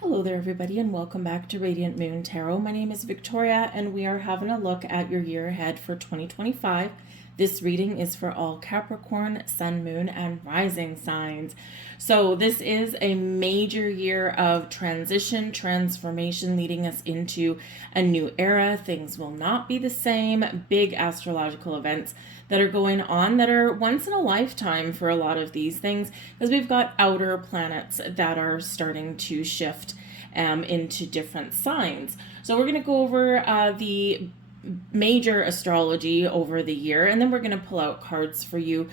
Hello there, everybody, and welcome back to Radiant Moon Tarot. My name is Victoria, and we are having a look at your year ahead for 2025. This reading is for all Capricorn, Sun, Moon, and Rising signs. So this is a major year of transition, transformation, leading us into a new era. Things will not be the same. Big astrological events that are going on that are once in a lifetime for a lot of these things, because we've got outer planets that are starting to shift into different signs. So we're going to go over the major astrology over the year, and then we're going to pull out cards for you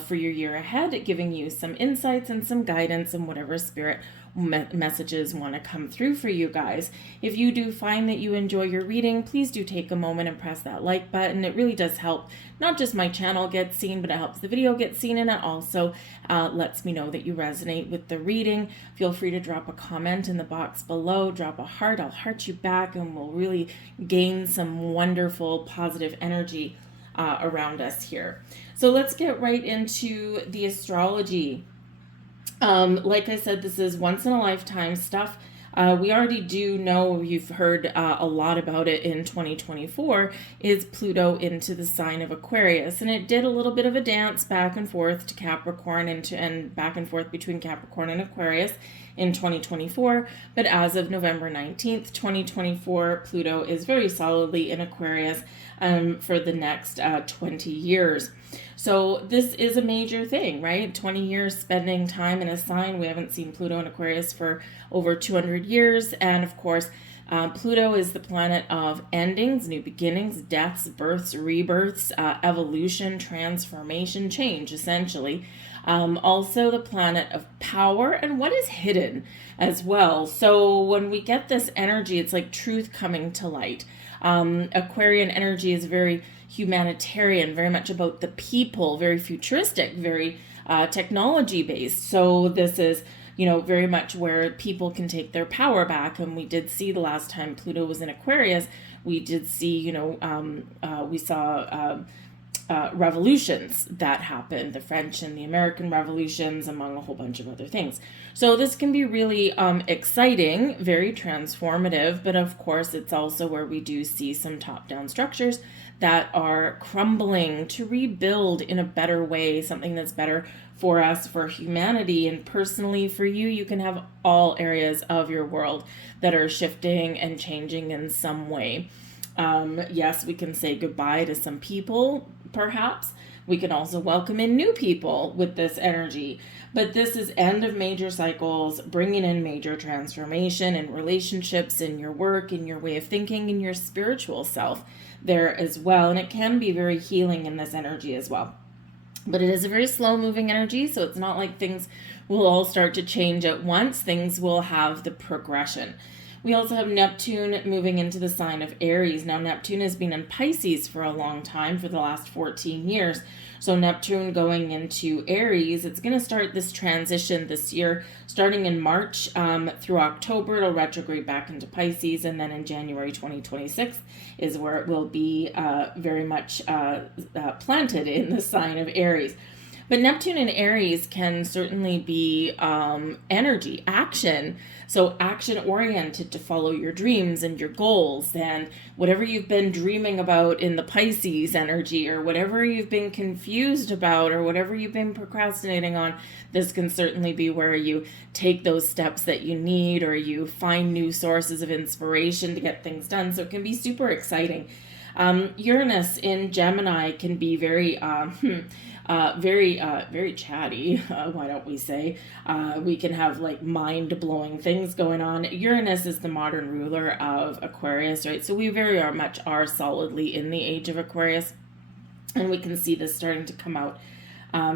for your year ahead, giving you some insights and some guidance and whatever spirit messages want to come through for you guys. If you do find that you enjoy your reading, please do take a moment and press that like button. It really does help, not just my channel get seen, but it helps the video get seen, and it also lets me know that you resonate with the reading. Feel free to drop a comment in the box below, drop a heart, I'll heart you back, and we'll really gain some wonderful positive energy around us here. So let's get right into the astrology. Like I said, this is once in a lifetime stuff. We already do know, you've heard a lot about it in 2024, is Pluto into the sign of Aquarius. And it did a little bit of a dance back and forth to Capricorn and back and forth between Capricorn and Aquarius in 2024. But as of November 19th, 2024, Pluto is very solidly in Aquarius for the next 20 years. So this is a major thing, right? 20 years spending time in a sign. We haven't seen Pluto in Aquarius for over 200 years. And of course, Pluto is the planet of endings, new beginnings, deaths, births, rebirths, evolution, transformation, change, essentially. Also the planet of power and what is hidden as well. So when we get this energy, it's like truth coming to light. Aquarian energy is very humanitarian, very much about the people, very futuristic, very technology based. So this is, very much where people can take their power back. And we did see the last time Pluto was in Aquarius, we did see, we saw revolutions that happened, the French and the American revolutions, among a whole bunch of other things. So this can be really exciting, very transformative, but of course it's also where we do see some top-down structures that are crumbling to rebuild in a better way, something that's better for us, for humanity. And personally for you, you can have all areas of your world that are shifting and changing in some way. Yes, we can say goodbye to some people, perhaps. We can also welcome in new people with this energy. But this is end of major cycles, bringing in major transformation in relationships, in your work, in your way of thinking, in your spiritual self there as well. And it can be very healing in this energy as well. But it is a very slow moving energy, so it's not like things will all start to change at once. Things will have the progression. We also have Neptune moving into the sign of Aries. Now, Neptune has been in Pisces for a long time, for the last 14 years. So Neptune going into Aries, it's going to start this transition this year, starting in March through October. It'll retrograde back into Pisces, and then in January 2026 is where it will be very much planted in the sign of Aries. But Neptune in Aries can certainly be energy, action. So action oriented to follow your dreams and your goals, and whatever you've been dreaming about in the Pisces energy, or whatever you've been confused about, or whatever you've been procrastinating on, this can certainly be where you take those steps that you need, or you find new sources of inspiration to get things done. So it can be super exciting. Uranus in Gemini can be very very chatty, why don't we say. We can have like mind-blowing things going on. Uranus is the modern ruler of Aquarius, right? So we very much are solidly in the age of Aquarius, and we can see this starting to come out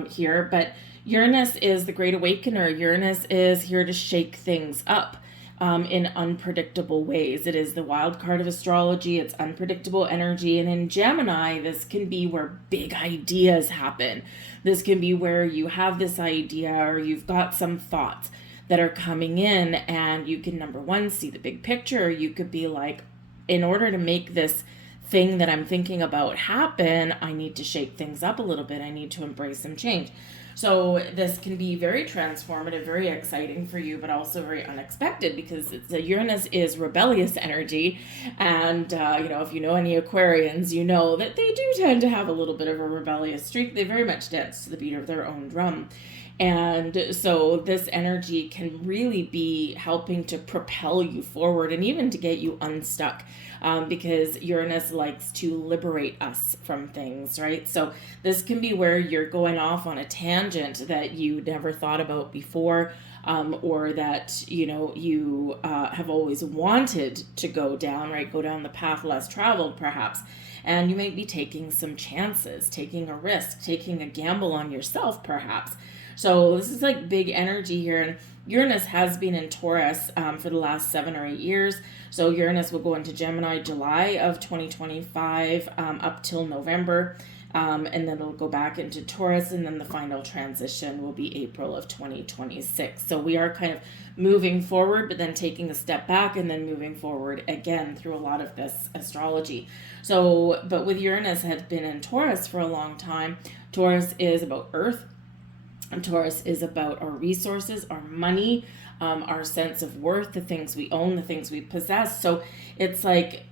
here. But Uranus is the great awakener. Uranus is here to shake things up in unpredictable ways. It is the wild card of astrology. It's unpredictable energy. And in Gemini, this can be where big ideas happen. This can be where you have this idea, or you've got some thoughts that are coming in, and you can, number one, see the big picture. You could be like, in order to make this thing that I'm thinking about happen, I need to shake things up a little bit. I need to embrace some change. So this can be very transformative, very exciting for you, but also very unexpected because Uranus is rebellious energy. And, if you know any Aquarians, you know that they do tend to have a little bit of a rebellious streak. They very much dance to the beat of their own drum. And so this energy can really be helping to propel you forward and even to get you unstuck, because Uranus likes to liberate us from things, right? So this can be where you're going off on a tangent that you never thought about before, or that, you have always wanted to go down, right? Go down the path less traveled, perhaps. And you may be taking some chances, taking a risk, taking a gamble on yourself, perhaps. So this is like big energy here. And Uranus has been in Taurus for the last 7 or 8 years. So Uranus will go into Gemini July of 2025 up till November. And then it'll go back into Taurus, and then the final transition will be April of 2026. So we are kind of moving forward, but then taking a step back and then moving forward again through a lot of this astrology. So, but with Uranus had been in Taurus for a long time. Taurus is about Earth. And Taurus is about our resources, our money, our sense of worth, the things we own, the things we possess. So it's like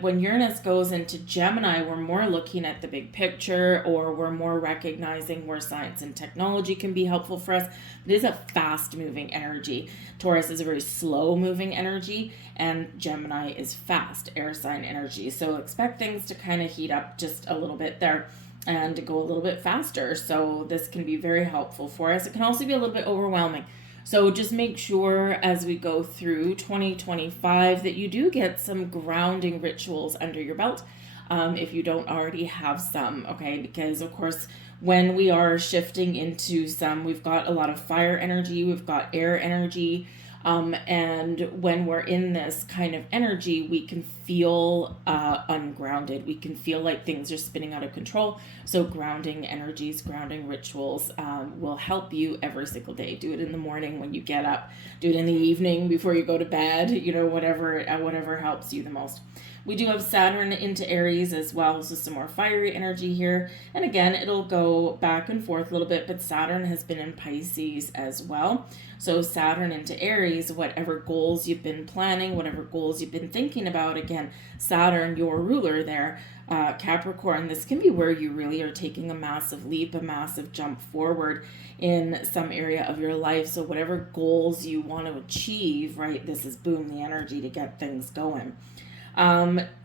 when Uranus goes into Gemini, we're more looking at the big picture, or we're more recognizing where science and technology can be helpful for us. It is a fast-moving energy. Taurus is a very slow-moving energy, and Gemini is fast, air sign energy. So expect things to kind of heat up just a little bit there and to go a little bit faster. So this can be very helpful for us. It can also be a little bit overwhelming. So just make sure as we go through 2025 that you do get some grounding rituals under your belt, if you don't already have some, okay? Because of course, when we are shifting into we've got a lot of fire energy, we've got air energy, and when we're in this kind of energy, we can feel ungrounded. We can feel like things are spinning out of control. So grounding energies, grounding rituals will help you every single day. Do it in the morning when you get up. Do it in the evening before you go to bed. Whatever helps you the most. We do have Saturn into Aries as well, so some more fiery energy here. And again, it'll go back and forth a little bit, but Saturn has been in Pisces as well. So Saturn into Aries, whatever goals you've been planning, whatever goals you've been thinking about, again, Saturn, your ruler there, Capricorn, this can be where you really are taking a massive leap, a massive jump forward in some area of your life. So whatever goals you want to achieve, right, this is boom, the energy to get things going.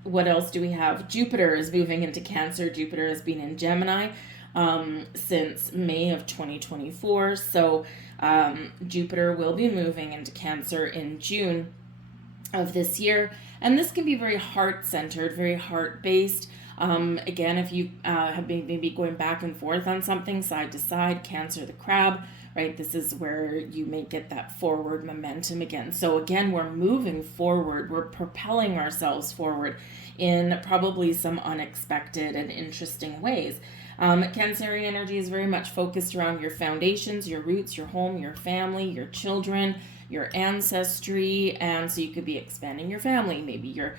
What else do we have? Jupiter is moving into Cancer. Jupiter has been in Gemini since May of 2024. So Jupiter will be moving into Cancer in June of this year. And this can be very heart-centered, very heart-based. Again, if you have been maybe going back and forth on something, side to side, Cancer the crab, right? This is where you may get that forward momentum again. So again, we're moving forward. We're propelling ourselves forward in probably some unexpected and interesting ways. Cancerian energy is very much focused around your foundations, your roots, your home, your family, your children, your ancestry. And so you could be expanding your family. Maybe you're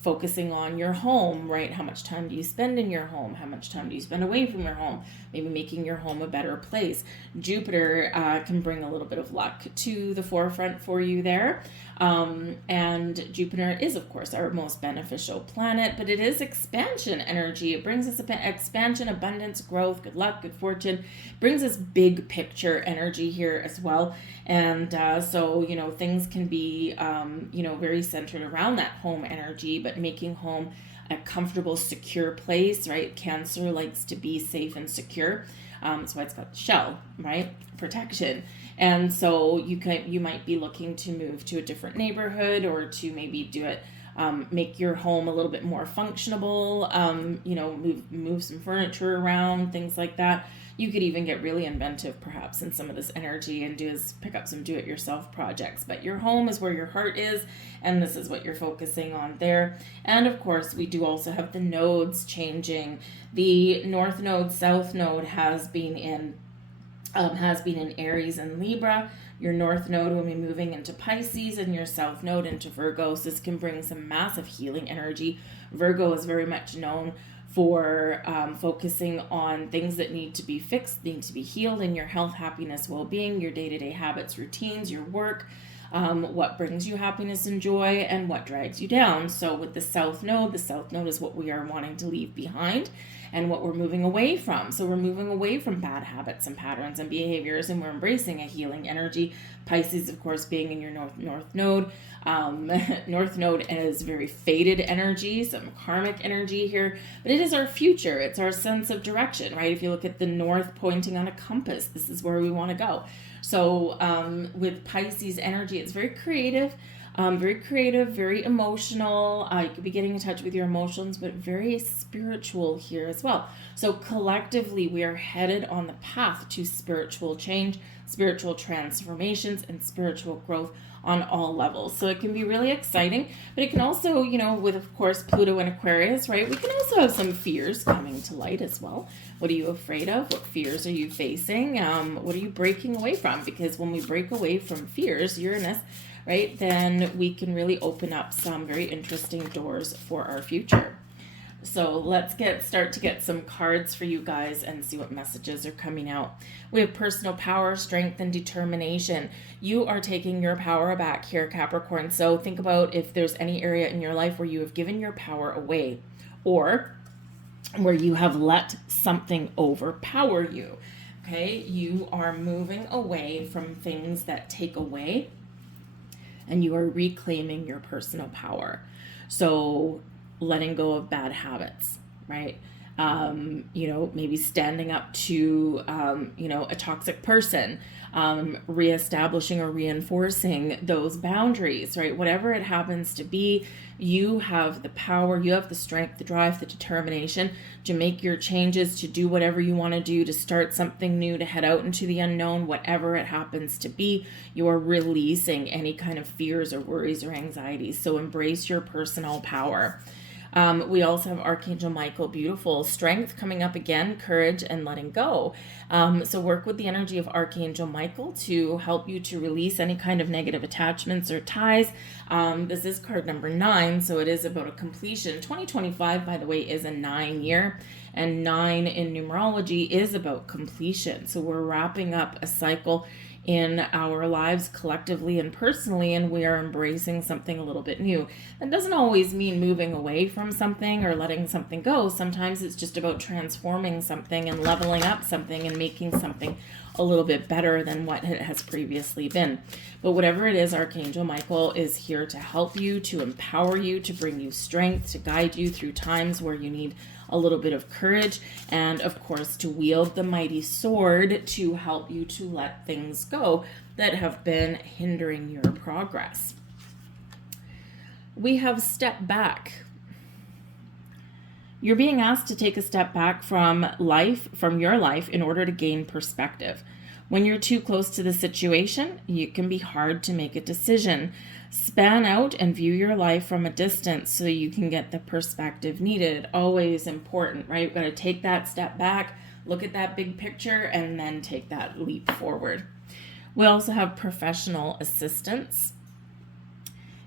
focusing on your home, right? How much time do you spend in your home? How much time do you spend away from your home? Maybe making your home a better place. Jupiter can bring a little bit of luck to the forefront for you there. And Jupiter is, of course, our most beneficial planet, but it is expansion energy. It brings us expansion, abundance, growth, good luck, good fortune. It brings us big picture energy here as well. And so, things can be, very centered around that home energy, but making home a comfortable, secure place, right? Cancer likes to be safe and secure. That's why it's got the shell, right? Protection. And so you might be looking to move to a different neighborhood, or to maybe do it, make your home a little bit more functionable, move some furniture around, things like that. You could even get really inventive perhaps in some of this energy and pick up some do-it-yourself projects. But your home is where your heart is, and this is what you're focusing on there. And of course, we do also have the nodes changing. The North Node, South Node has been in Aries and Libra. Your North Node will be moving into Pisces, and your South Node into Virgo. So this can bring some massive healing energy. Virgo is very much known for focusing on things that need to be fixed, need to be healed in your health, happiness, well-being, your day-to-day habits, routines, your work, what brings you happiness and joy, and what drags you down. So with the South Node is what we are wanting to leave behind and what we're moving away from. So we're moving away from bad habits and patterns and behaviors, and we're embracing a healing energy. Pisces, of course, being in your North Node. North Node is very faded energy, some karmic energy here, but it is our future. It's our sense of direction, right? If you look at the North pointing on a compass, this is where we want to go. So with Pisces energy, it's very creative, very emotional. You could be getting in touch with your emotions, but very spiritual here as well. So collectively, we are headed on the path to spiritual change, spiritual transformations, and spiritual growth on all levels. So it can be really exciting, but it can also, with, of course, Pluto and Aquarius, right? We can also have some fears coming to light as well. What are you afraid of? What fears are you facing? What are you breaking away from? Because when we break away from fears, Uranus, right, then we can really open up some very interesting doors for our future. So let's start to get some cards for you guys and see what messages are coming out. We have personal power, strength, and determination. You are taking your power back here, Capricorn. So think about if there's any area in your life where you have given your power away, or where you have let something overpower you. Okay, you are moving away from things that take away, and you are reclaiming your personal power. So letting go of bad habits, right? Maybe standing up to, a toxic person, reestablishing or reinforcing those boundaries, right? Whatever it happens to be, you have the power, you have the strength, the drive, the determination to make your changes, to do whatever you want to do, to start something new, to head out into the unknown, whatever it happens to be. You are releasing any kind of fears or worries or anxieties. So embrace your personal power. We also have Archangel Michael, beautiful strength coming up again, courage and letting go. So work with the energy of Archangel Michael to help you to release any kind of negative attachments or ties. This is card number 9, so it is about a completion. 2025, by the way, is a 9 year, and 9 in numerology is about completion. So we're wrapping up a cycle in our lives collectively and personally, and we are embracing something a little bit new. That doesn't always mean moving away from something or letting something go. Sometimes it's just about transforming something and leveling up something and making something a little bit better than what it has previously been. But whatever it is, Archangel Michael is here to help you, to empower you, to bring you strength, to guide you through times where you need a little bit of courage, and of course to wield the mighty sword to help you to let things go that have been hindering your progress. We have step back. You're being asked to take a step back from your life in order to gain perspective. When you're too close to the situation, it can be hard to make a decision. Span out and view your life from a distance so you can get the perspective needed. Always important, right? We've got to take that step back, look at that big picture, and then take that leap forward. We also have professional assistance.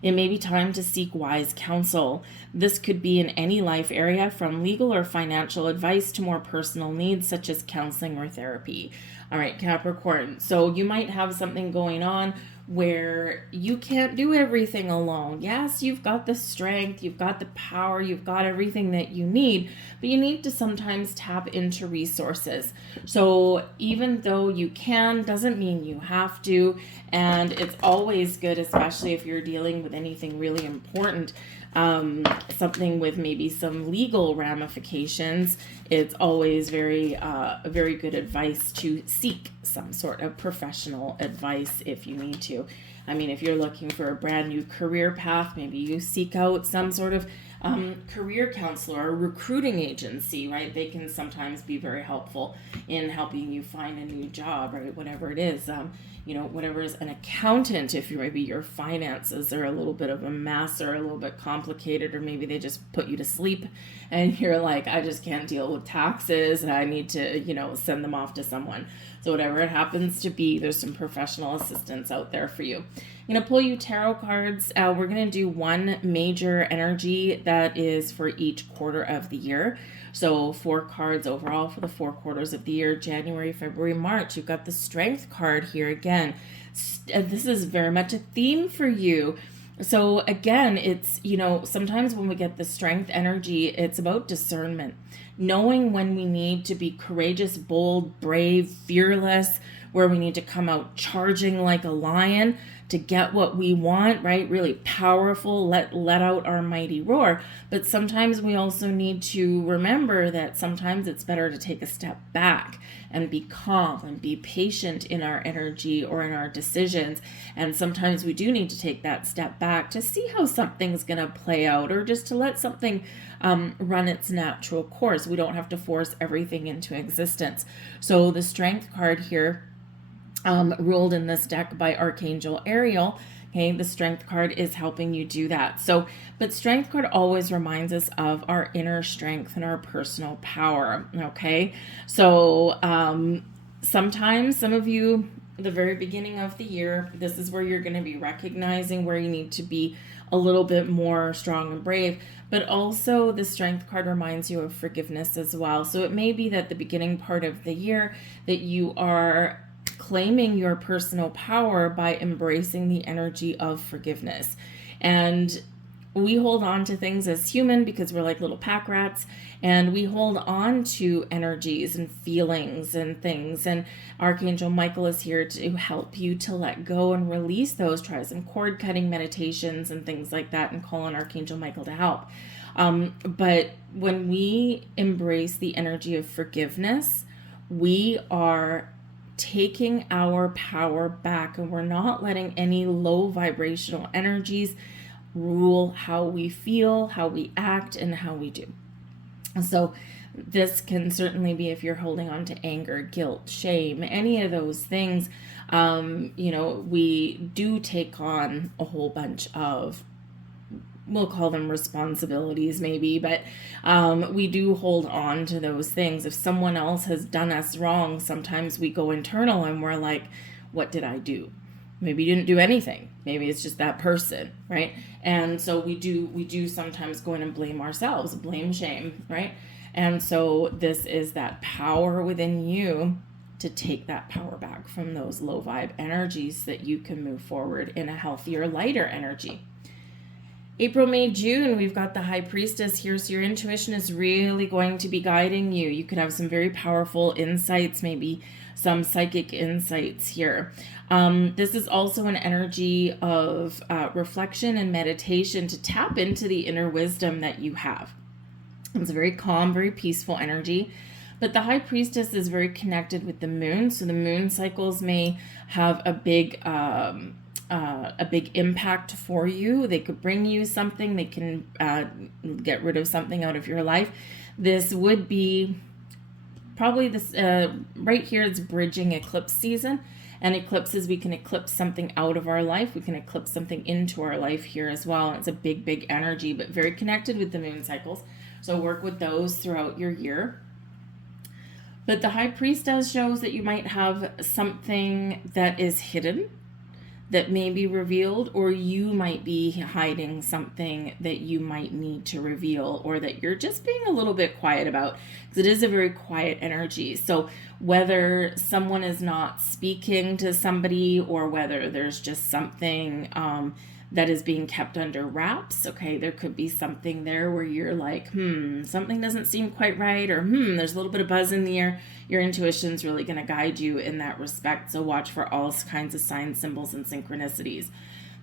It may be time to seek wise counsel. This could be in any life area, from legal or financial advice to more personal needs such as counseling or therapy. All right, Capricorn. So you might have something going on where you can't do everything alone. Yes, you've got the strength, you've got the power, you've got everything that you need, but you need to sometimes tap into resources. So even though you can, doesn't mean you have to, and it's always good, especially if you're dealing with anything really important, something with maybe some legal ramifications. It's always very good advice to seek some sort of professional advice if you need to. I mean, if you're looking for a brand new career path, maybe you seek out some sort of career counselor or recruiting agency, right? They can sometimes be very helpful in helping you find a new job, right? Whatever it is, whatever is an accountant, if maybe your finances are a little bit of a mess or a little bit complicated, or maybe they just put you to sleep and you're like, I just can't deal with taxes and I need to, send them off to someone. So whatever it happens to be, there's some professional assistance out there for you. I'm going to pull you tarot cards. We're going to do one major energy that is for each quarter of the year. So 4 cards overall for the 4 quarters of the year, January, February, March. You've got the Strength card here again. This is very much a theme for you. So again, it's, sometimes when we get the Strength energy, it's about discernment, knowing when we need to be courageous, bold, brave, fearless, where we need to come out charging like a lion to get what we want, right? Really powerful, let out our mighty roar. But sometimes we also need to remember that sometimes it's better to take a step back and be calm and be patient in our energy or in our decisions. And sometimes we do need to take that step back to see how something's going to play out, or just to let something run its natural course. We don't have to force everything into existence. So the Strength card here, ruled in this deck by Archangel Ariel. Okay, the Strength card is helping you do that. So, but Strength card always reminds us of our inner strength and our personal power. Okay, so sometimes some of you, the very beginning of the year, this is where you're going to be recognizing where you need to be a little bit more strong and brave. But also the Strength card reminds you of forgiveness as well. So it may be that the beginning part of the year that you are claiming your personal power by embracing the energy of forgiveness. And we hold on to things as human because we're like little pack rats, and we hold on to energies and feelings and things. And Archangel Michael is here to help you to let go and release those. Try some cord cutting meditations and things like that and call on Archangel Michael to help. But when we embrace the energy of forgiveness, we are taking our power back, and we're not letting any low vibrational energies rule how we feel, how we act, and how we do. So this can certainly be if you're holding on to anger, guilt, shame, any of those things. We do take on a whole bunch of, we'll call them responsibilities maybe, but we do hold on to those things. If someone else has done us wrong, sometimes we go internal and we're like, what did I do? Maybe you didn't do anything. Maybe it's just that person, right? And so we do sometimes go in and blame ourselves, blame shame, right? And so this is that power within you to take that power back from those low vibe energies so that you can move forward in a healthier, lighter energy. April, May, June, we've got the High Priestess here, so your intuition is really going to be guiding you. You could have some very powerful insights, maybe some psychic insights here. This is also an energy of reflection and meditation to tap into the inner wisdom that you have. It's a very calm, very peaceful energy. But the High Priestess is very connected with the moon, so the moon cycles may have a big impact for you. They could bring you something. They can get rid of something out of your life. This would be probably this right here. It's bridging eclipse season, and eclipses, we can eclipse something out of our life. We can eclipse something into our life here as well. And it's a big energy, but very connected with the moon cycles. So work with those throughout your year. But the High Priestess shows that you might have something that is hidden that may be revealed, or you might be hiding something that you might need to reveal, or that you're just being a little bit quiet about, because it is a very quiet energy. So whether someone is not speaking to somebody, or whether there's just something that is being kept under wraps, okay, there could be something there where you're like, something doesn't seem quite right, or there's a little bit of buzz in the air. Your intuition's really going to guide you in that respect. So watch for all kinds of signs, symbols, and synchronicities.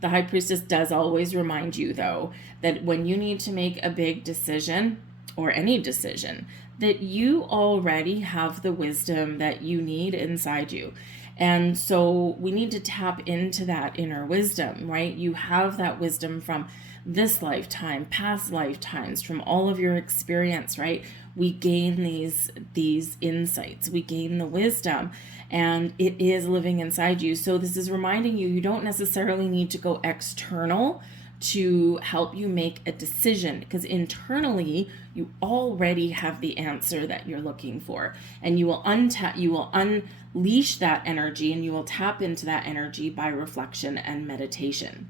The High Priestess does always remind you, though, that when you need to make a big decision, or any decision, that you already have the wisdom that you need inside you. And so we need to tap into that inner wisdom, right? You have that wisdom from this lifetime, past lifetimes, from all of your experience, right? We gain these insights, we gain the wisdom, and it is living inside you. So this is reminding you, you don't necessarily need to go external to help you make a decision, because internally you already have the answer that you're looking for, and you will unleash that energy, and you will tap into that energy by reflection and meditation.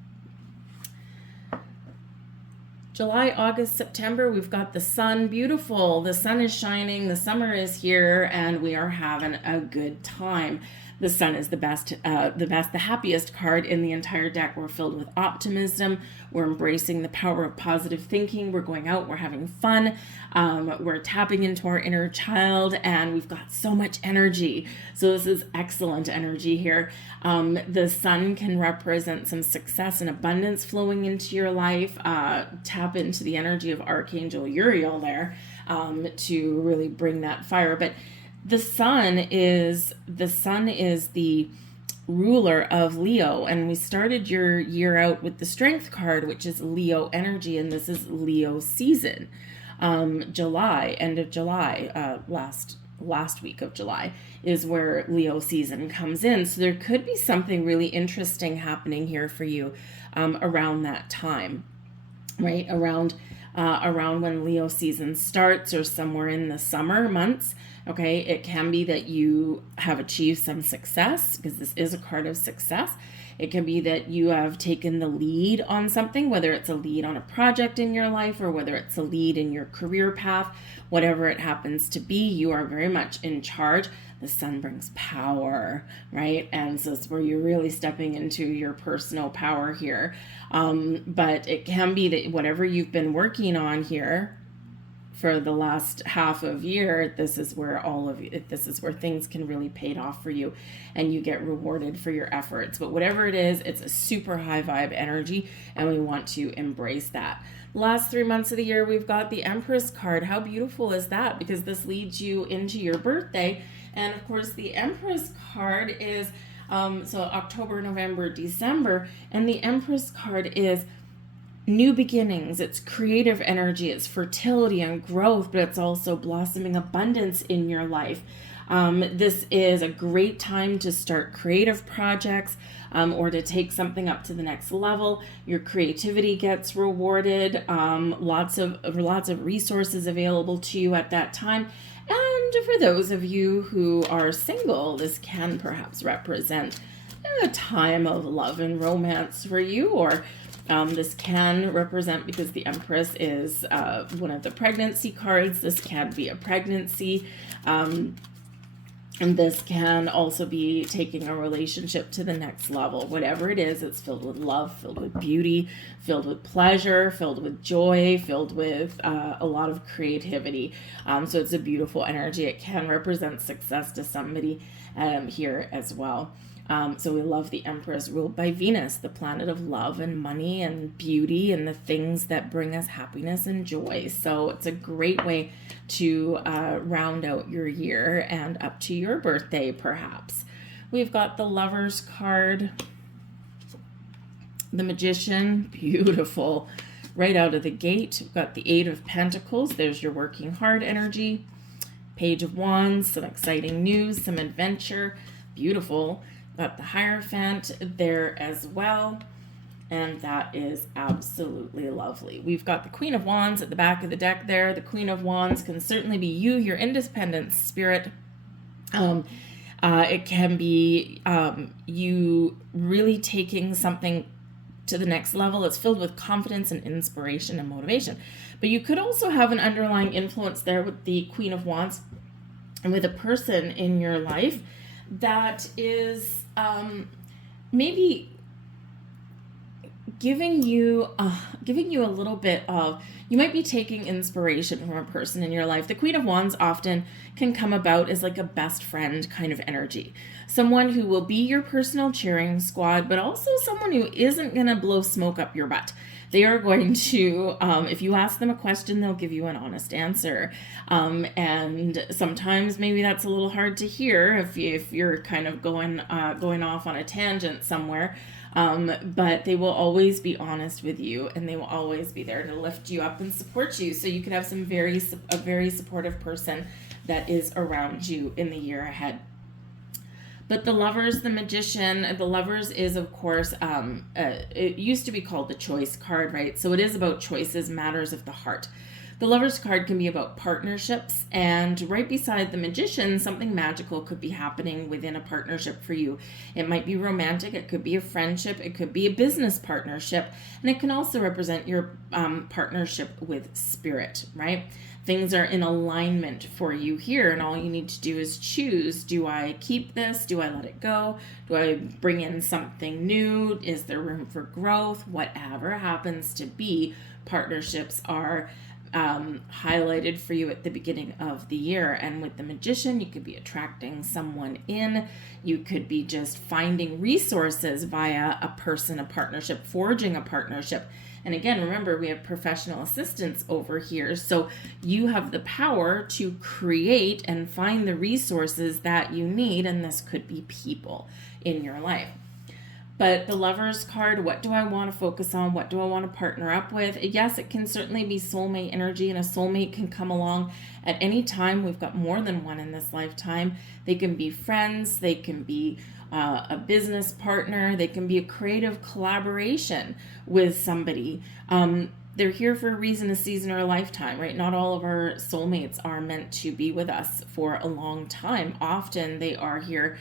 July, August, September, we've got the sun. Beautiful. The sun is shining. The summer is here, and we are having a good time. The sun is the happiest card in the entire deck. We're filled with optimism. We're embracing the power of positive thinking. We're going out. We're having fun. We're tapping into our inner child, and we've got so much energy. So this is excellent energy here. The sun can represent some success and abundance flowing into your life. Tap into the energy of Archangel Uriel there to really bring that fire. But the sun is the ruler of Leo, and we started your year out with the strength card, which is Leo energy, and this is Leo season. July, end of July, last week of July is where Leo season comes in. So there could be something really interesting happening here for you around that time, right? Around when Leo season starts, or somewhere in the summer months. Okay, it can be that you have achieved some success, because this is a card of success. It can be that you have taken the lead on something, whether it's a lead on a project in your life, or whether it's a lead in your career path. Whatever it happens to be, you are very much in charge. The sun brings power, right? And so it's where you're really stepping into your personal power here. But it can be that whatever you've been working on here for the last half of year, this is where things can really pay off for you, and you get rewarded for your efforts. But whatever it is, it's a super high vibe energy, and we want to embrace that. Last 3 months of the year, we've got the Empress card. How beautiful is that? Because this leads you into your birthday. And of course, the Empress card is so October, November, December, and the Empress card is new beginnings. It's creative energy, it's fertility and growth, but it's also blossoming abundance in your life. This is a great time to start creative projects, or to take something up to the next level. Your creativity gets rewarded. Lots of resources available to you at that time. And for those of you who are single, this can perhaps represent a time of love and romance for you, or this can represent, because the Empress is one of the pregnancy cards, this can be a pregnancy. And this can also be taking a relationship to the next level. Whatever it is, it's filled with love, filled with beauty, filled with pleasure, filled with joy, filled with a lot of creativity. So it's a beautiful energy. It can represent success to somebody here as well. So we love the Empress, ruled by Venus, the planet of love and money and beauty and the things that bring us happiness and joy. So it's a great way to round out your year and up to your birthday, perhaps. We've got the Lovers card, the Magician, beautiful. Right out of the gate, we've got the Eight of Pentacles. There's your working hard energy. Page of Wands, some exciting news, some adventure, beautiful. Got the Hierophant there as well, and that is absolutely lovely. We've got the Queen of Wands at the back of the deck there. The Queen of Wands can certainly be you, your independent spirit. It can be you really taking something to the next level. It's filled with confidence and inspiration and motivation. But you could also have an underlying influence there with the Queen of Wands and with a person in your life that is maybe giving you a little bit of, you might be taking inspiration from a person in your life. The Queen of Wands often can come about as like a best friend kind of energy. Someone who will be your personal cheering squad, but also someone who isn't going to blow smoke up your butt. They are going to, if you ask them a question, they'll give you an honest answer. And sometimes maybe that's a little hard to hear if you're kind of going off on a tangent somewhere. But they will always be honest with you, and they will always be there to lift you up and support you. So you could have a very supportive person that is around you in the year ahead. But the Lovers, the Magician, the Lovers is, of course, it used to be called the Choice card, right? So it is about choices, matters of the heart. The Lovers card can be about partnerships, and right beside the Magician, something magical could be happening within a partnership for you. It might be romantic, it could be a friendship, it could be a business partnership, and it can also represent your partnership with spirit, right? Things are in alignment for you here, and all you need to do is choose. Do I keep this? Do I let it go? Do I bring in something new? Is there room for growth? Whatever happens to be, partnerships are highlighted for you at the beginning of the year. And with the Magician, you could be attracting someone in. You could be just finding resources via a person, a partnership, forging a partnership. And again, remember, we have professional assistants over here. So you have the power to create and find the resources that you need. And this could be people in your life. But the Lovers card, what do I want to focus on? What do I want to partner up with? Yes, it can certainly be soulmate energy, and a soulmate can come along at any time. We've got more than one in this lifetime. They can be friends. They can be a business partner. They can be a creative collaboration with somebody. They're here for a reason, a season, or a lifetime, right? Not all of our soulmates are meant to be with us for a long time. Often they are here,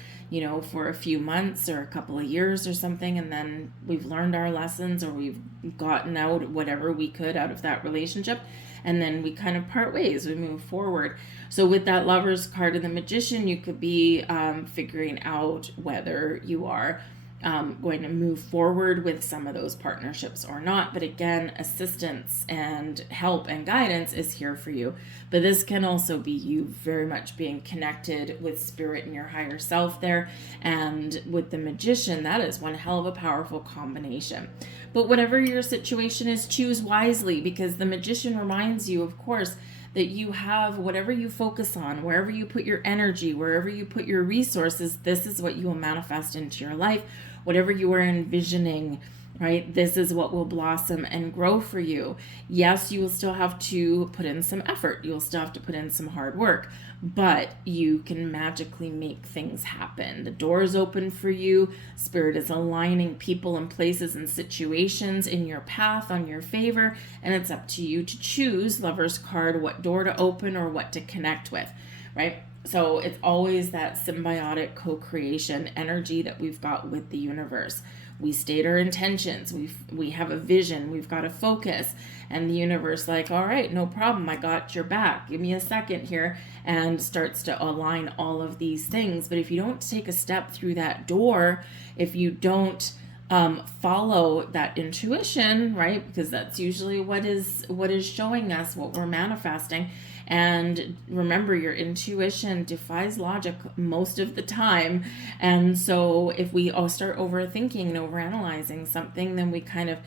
for a few months or a couple of years or something, and then we've learned our lessons, or we've gotten out whatever we could out of that relationship, and then we kind of part ways, we move forward. So with that Lovers card of the Magician, you could be figuring out whether you are going to move forward with some of those partnerships or not. But again, assistance and help and guidance is here for you. But this can also be you very much being connected with spirit and your higher self there. And with the Magician, that is one hell of a powerful combination. But whatever your situation is, choose wisely, because the Magician reminds you, of course, that you have whatever you focus on, wherever you put your energy, wherever you put your resources, this is what you will manifest into your life. Whatever you are envisioning, right? This is what will blossom and grow for you. Yes, you will still have to put in some effort. You'll still have to put in some hard work, but you can magically make things happen. The door is open for you. Spirit is aligning people and places and situations in your path on your favor, and it's up to you to choose, Lovers card, what door to open or what to connect with, right? So it's always that symbiotic co-creation energy that we've got with the universe. We state our intentions. We have a vision. We've got a focus. And the universe like, all right, no problem. I got your back. Give me a second here. And starts to align all of these things. But if you don't take a step through that door, if you don't follow that intuition, right? Because that's usually what is showing us what we're manifesting. And remember, your intuition defies logic most of the time. And so if we all start overthinking and overanalyzing something, then we kind of,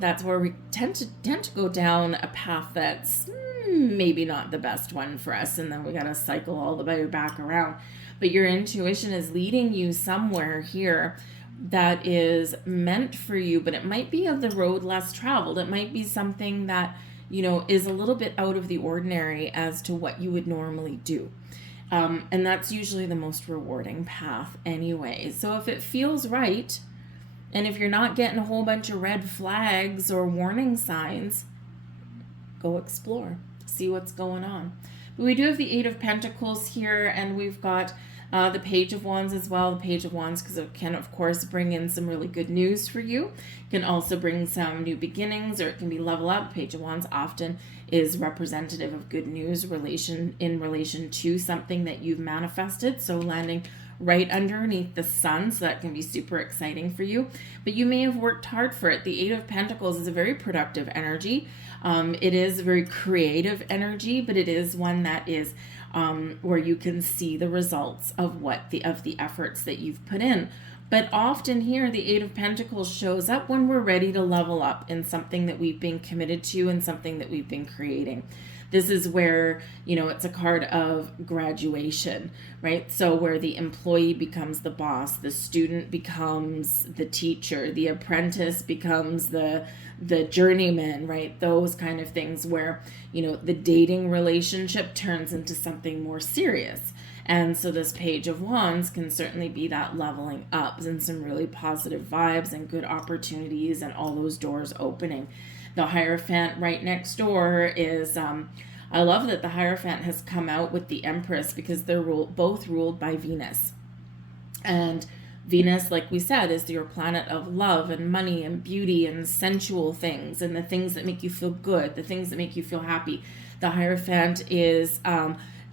that's where we tend to go down a path that's maybe not the best one for us. And then we got to cycle all the way back around. But your intuition is leading you somewhere here that is meant for you, but it might be of the road less traveled. It might be something that is a little bit out of the ordinary as to what you would normally do. And that's usually the most rewarding path anyway. So if it feels right, and if you're not getting a whole bunch of red flags or warning signs, go explore, see what's going on. But we do have the Eight of Pentacles here, and we've got the Page of Wands as well. The Page of Wands, because it can, of course, bring in some really good news for you. It can also bring some new beginnings, or it can be level up. Page of Wands often is representative of good news in relation to something that you've manifested. So landing right underneath the sun, so that can be super exciting for you. But you may have worked hard for it. The Eight of Pentacles is a very productive energy. It is a very creative energy, but it is one that is where you can see the results of the efforts that you've put in. But often here, the Eight of Pentacles shows up when we're ready to level up in something that we've been committed to and something that we've been creating. This is where, it's a card of graduation, right? So where the employee becomes the boss, the student becomes the teacher, the apprentice becomes the journeyman, right? Those kind of things where, the dating relationship turns into something more serious. And so this Page of Wands can certainly be that leveling up and some really positive vibes and good opportunities and all those doors opening. The Hierophant right next door is, I love that the Hierophant has come out with the Empress, because they're both ruled by Venus. And Venus, like we said, is your planet of love and money and beauty and sensual things and the things that make you feel good, the things that make you feel happy. The Hierophant is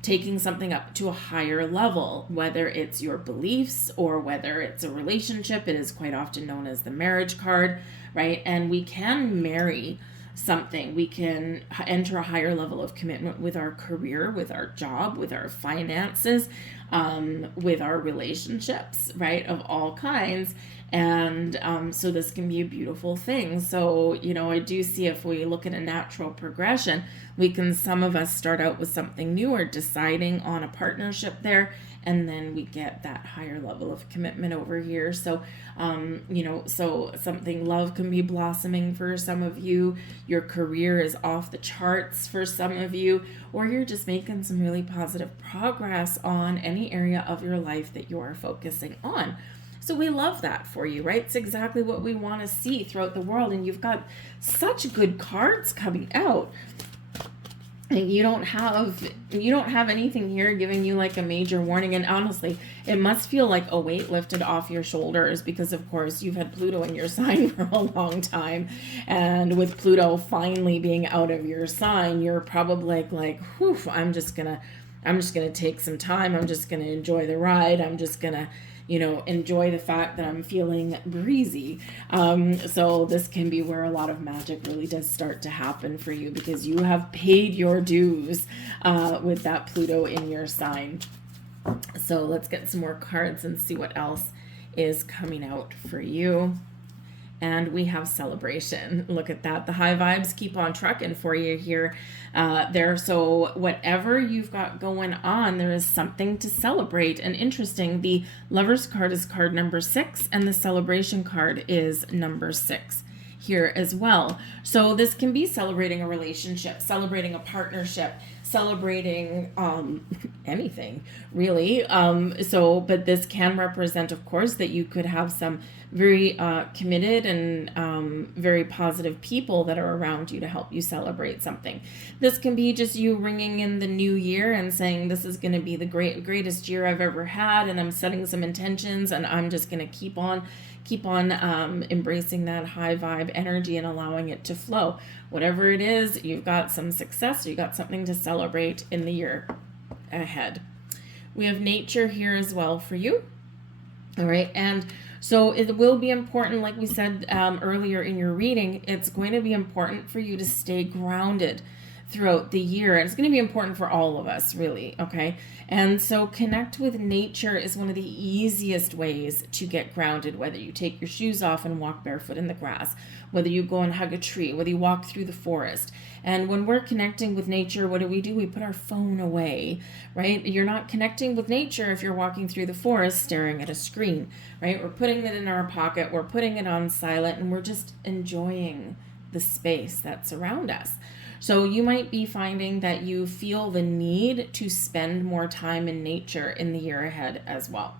taking something up to a higher level, whether it's your beliefs or whether it's a relationship. It is quite often known as the marriage card, right? And we can marry something. We can enter a higher level of commitment with our career, with our job, with our finances, with our relationships, right, of all kinds. And so this can be a beautiful thing. So, you know, I do see, if we look at a natural progression, some of us start out with something new or deciding on a partnership there, and then we get that higher level of commitment over here. So, you know, so love can be blossoming for some of you. Your career is off the charts for some of you, or you're just making some really positive progress on any area of your life that you're focusing on. So we love that for you, right? It's exactly what we want to see throughout the world. And you've got such good cards coming out. And you don't have anything here giving you like a major warning. And honestly, it must feel like a weight lifted off your shoulders, because of course you've had Pluto in your sign for a long time. And with Pluto finally being out of your sign, you're probably like, whew, I'm just gonna take some time. I'm just gonna enjoy the ride. I'm just gonna, you know, enjoy the fact that I'm feeling breezy. So this can be where a lot of magic really does start to happen for you, because you have paid your dues with that Pluto in your sign. So let's get some more cards and see what else is coming out for you. And we have celebration. Look at that. The high vibes keep on trucking for you here. So whatever you've got going on, there is something to celebrate. And interesting, the Lover's card is card number 6, and the celebration card is number 6 here as well. So this can be celebrating a relationship, celebrating a partnership, celebrating anything really. But this can represent, of course, that you could have some very committed and very positive people that are around you to help you celebrate something. This can be just you ringing in the new year and saying, this is going to be the greatest year I've ever had, and I'm setting some intentions, and I'm just going to keep on embracing that high vibe energy and allowing it to flow. Whatever it is, you've got some success, you got something to celebrate in the year ahead. We have nature here as well for you. All right. And so it will be important, like we said earlier in your reading, it's going to be important for you to stay grounded throughout the year. And it's going to be important for all of us, really. Okay. And so connect with nature is one of the easiest ways to get grounded, whether you take your shoes off and walk barefoot in the grass, whether you go and hug a tree, whether you walk through the forest. And when we're connecting with nature, what do? We put our phone away, right? You're not connecting with nature if you're walking through the forest staring at a screen, right? We're putting it in our pocket, we're putting it on silent, and we're just enjoying the space that's around us. So you might be finding that you feel the need to spend more time in nature in the year ahead as well.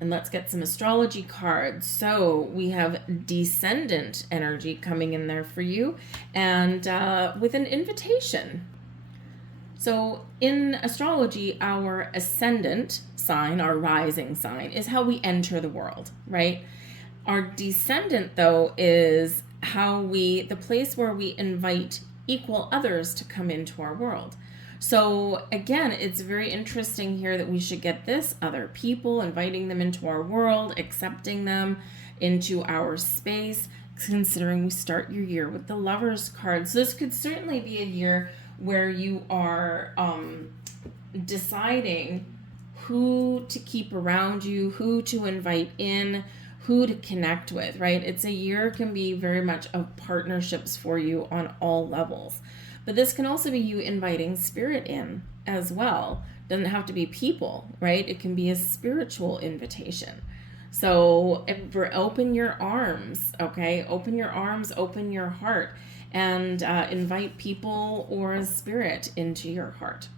And let's get some astrology cards. So we have descendant energy coming in there for you, and with an invitation. So in astrology, our ascendant sign, our rising sign, is how we enter the world, right? Our descendant, though, is the place where we invite equal others to come into our world. So again, it's very interesting here that we should get this, other people, inviting them into our world, accepting them into our space, considering we start your year with the Lover's card. So this could certainly be a year where you are deciding who to keep around you, who to invite in, who to connect with, right? It's a year can be very much of partnerships for you on all levels. But this can also be you inviting spirit in as well. Doesn't have to be people, right? It can be a spiritual invitation. So open your arms, okay? Open your arms, open your heart, and invite people or a spirit into your heart.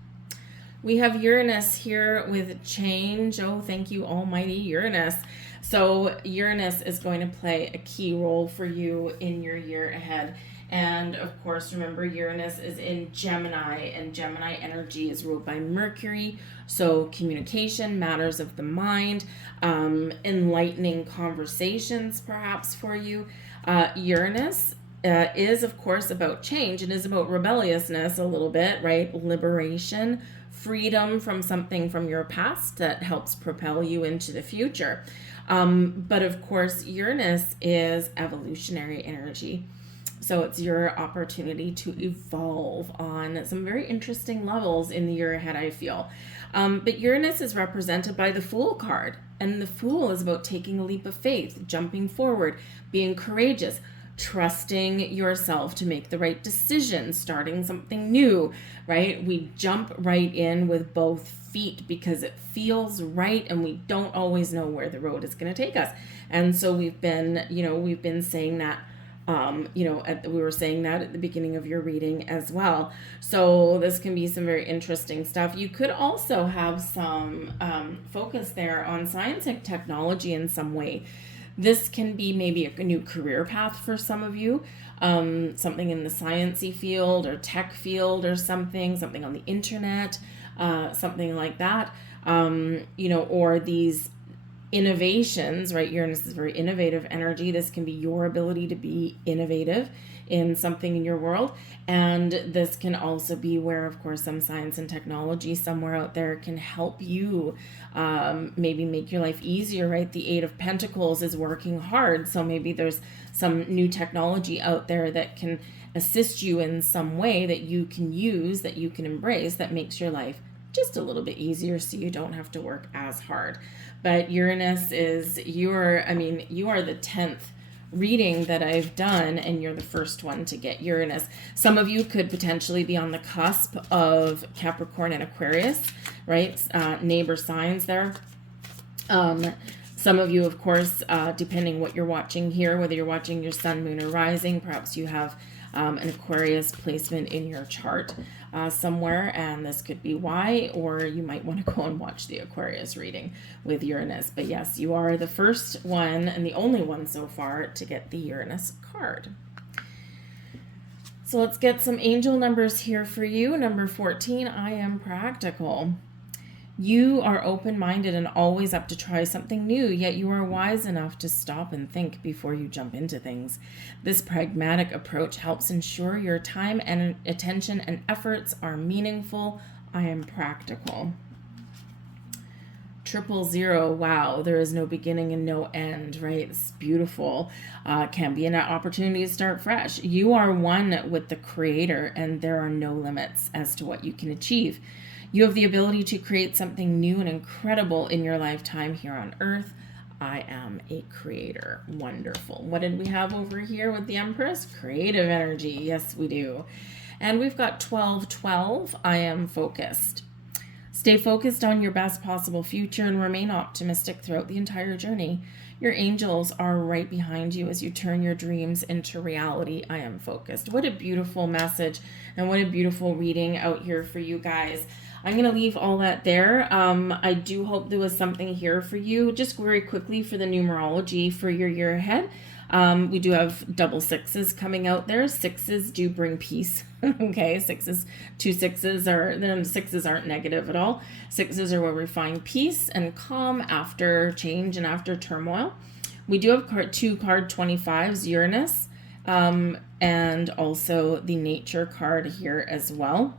We have Uranus here with change. Oh, thank you, almighty Uranus. So Uranus is going to play a key role for you in your year ahead. And of course, remember, Uranus is in Gemini, and Gemini energy is ruled by Mercury. So communication, matters of the mind, enlightening conversations perhaps for you. Uranus is, of course, about change. It is about rebelliousness a little bit, right? Liberation, freedom from something from your past that helps propel you into the future. But of course, Uranus is evolutionary energy. So it's your opportunity to evolve on some very interesting levels in the year ahead, I feel. But Uranus is represented by the Fool card. And the Fool is about taking a leap of faith, jumping forward, being courageous, trusting yourself to make the right decision, starting something new, right? We jump right in with both feet because it feels right, and we don't always know where the road is going to take us. And so we've been saying that. We were saying that at the beginning of your reading as well. So this can be some very interesting stuff. You could also have some focus there on science and technology in some way. This can be maybe a new career path for some of you, something in the sciencey field or tech field or something on the internet, something like that, or these innovations, right? Uranus is very innovative energy. This can be your ability to be innovative in something in your world. And this can also be where, of course, some science and technology somewhere out there can help you maybe make your life easier, right? The Eight of Pentacles is working hard. So maybe there's some new technology out there that can assist you in some way that you can use, that you can embrace, that makes your life just a little bit easier so you don't have to work as hard. But Uranus is you are the 10th reading that I've done, and you're the first one to get Uranus. Some of you could potentially be on the cusp of Capricorn and Aquarius, right? Neighbor signs there. Some of you, of course, depending what you're watching here, whether you're watching your sun, moon, or rising, perhaps you have an Aquarius placement in your chart somewhere, and this could be why, or you might want to go and watch the Aquarius reading with Uranus. But yes, you are the first one and the only one so far to get the Uranus card. So let's get some angel numbers here for you. Number 14, I am practical. You are open-minded and always up to try something new, yet you are wise enough to stop and think before you jump into things. This pragmatic approach helps ensure your time and attention and efforts are meaningful. I am practical. 000, wow, there is no beginning and no end, right? It's beautiful. Can be an opportunity to start fresh. You are one with the Creator, and there are no limits as to what you can achieve. You have the ability to create something new and incredible in your lifetime here on Earth. I am a creator. Wonderful. What did we have over here with the Empress? Creative energy. Yes, we do. And we've got 1212. I am focused. Stay focused on your best possible future and remain optimistic throughout the entire journey. Your angels are right behind you as you turn your dreams into reality. I am focused. What a beautiful message, and what a beautiful reading out here for you guys. I'm going to leave all that there. I do hope there was something here for you. Just very quickly for the numerology for your year ahead. We do have double sixes coming out there. Sixes do bring peace. Okay, two sixes aren't negative at all. Sixes are where we find peace and calm after change and after turmoil. We do have card 25s, Uranus, and also the nature card here as well.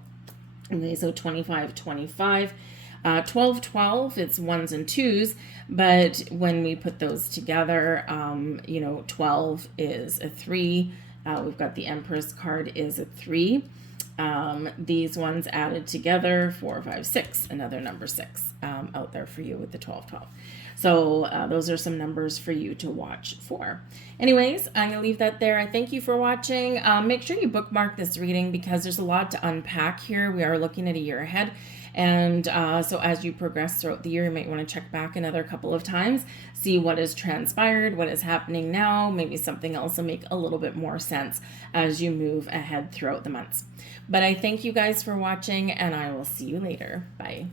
Okay, so 25, 12, it's ones and twos, but when we put those together, 12 is a 3. We've got the Empress card is a 3. These ones added together, 4, 5, 6, another number 6. out there for you with the 12-12. So those are some numbers for you to watch for. Anyways, I'm going to leave that there. I thank you for watching. Make sure you bookmark this reading because there's a lot to unpack here. We are looking at a year ahead. And so as you progress throughout the year, you might want to check back another couple of times, see what has transpired, what is happening now. Maybe something else will make a little bit more sense as you move ahead throughout the months. But I thank you guys for watching, and I will see you later. Bye.